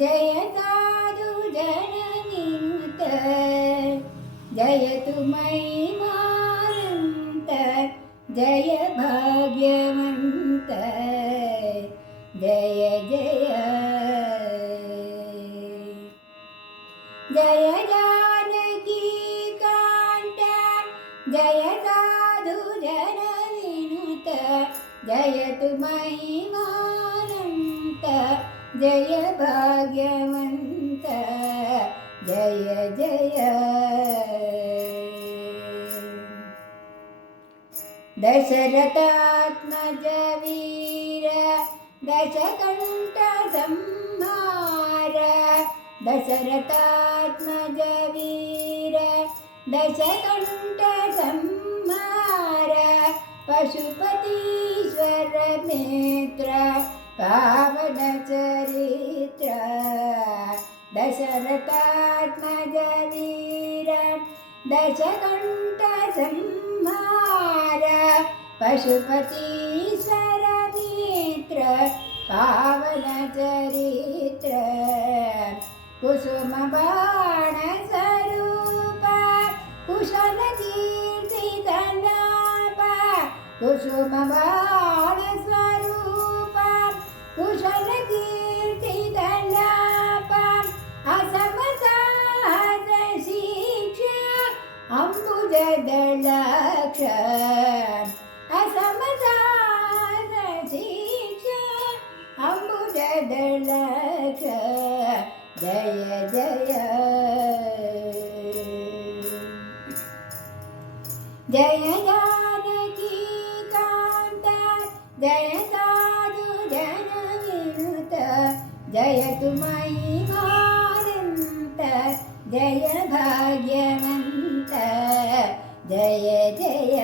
జయతాదు జననింత జయతు మైమానంత జయ భాగ్యవంత జయ జయ జయ జానకీ కాంట జయ సాధు జన వినుత జయతు जय भाग्यवन्त जय जय दशरथ आत्मजवीर दशकण्टसंर दशरथात्मज वीर माार पशुपतीश्वर मेत्र पावनचरित्र दशरथात्मजवीर दशकण्ठसंहार पशुपतीश्वरमित्र पावनचरित्र कुसुमबाणस्वरूप कुशलकीर्तिधनाप कुसुमबा Dedelekken Asamazan esince Ambu dedelekken Deye deye Deye dane ki kantar Deye dane ജയതു മൈകാനന്ത Jaya ഭാഗ്യനന്ത Jaya Jaya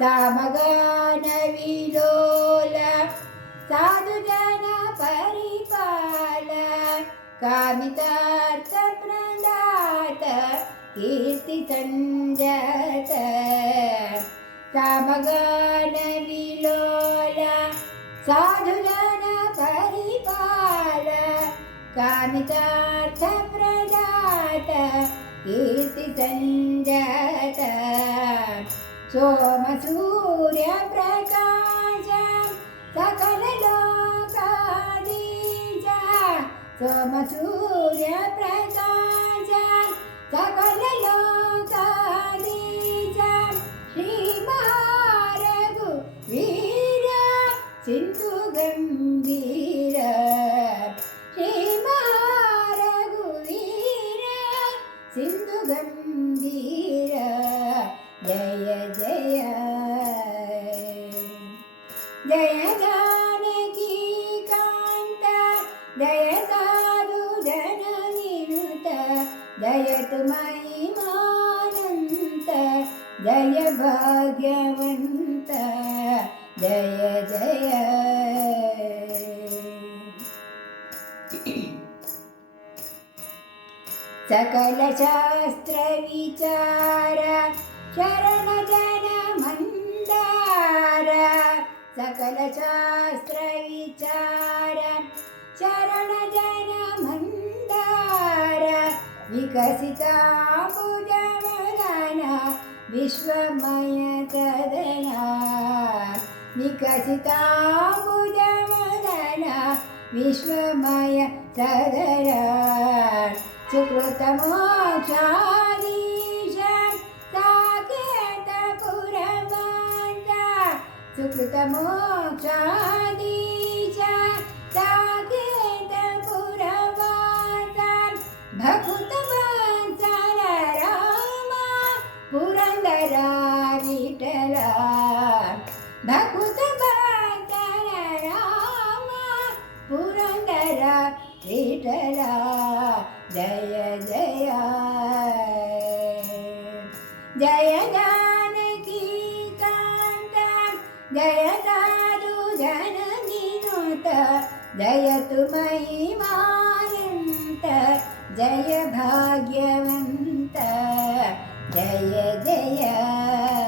സമഗാനവിലോല സാധുജന പരിപാല കാമിതാർത്ഥ പ്രദാത കീർത്തി സഞ്ജത സമഗാനവി कामितार्थप्रदात कीर्ति सञ्जात सोमसूर्यप्रकाश सकललोकाधीश सोमसूर्यप्रकाश सकललोका ജയ ജാനകി കാന്ത ജയ സാധു ജനനിരുത ജയതു മഹിമാനന്ത ജയ ഭാഗ്യവന്ത ജയ ജയ सकलशास्त्रविचार शरणजन सकलशास्त्रविचार चरणजनमन्दार विकसितापुजमदन विश्वमय तदना विकसिताबुज विश्वमय तदरा सुकृतमा సుకృతమో చాదీచ తాకేత పురవాసాన్ భకుతవాన్ సర రామ పురందర విఠల భకుతవాన్ సర రామ పురందర విఠల జయ జయ जयतु महिमानन्त जय भाग्यवन्त जय जय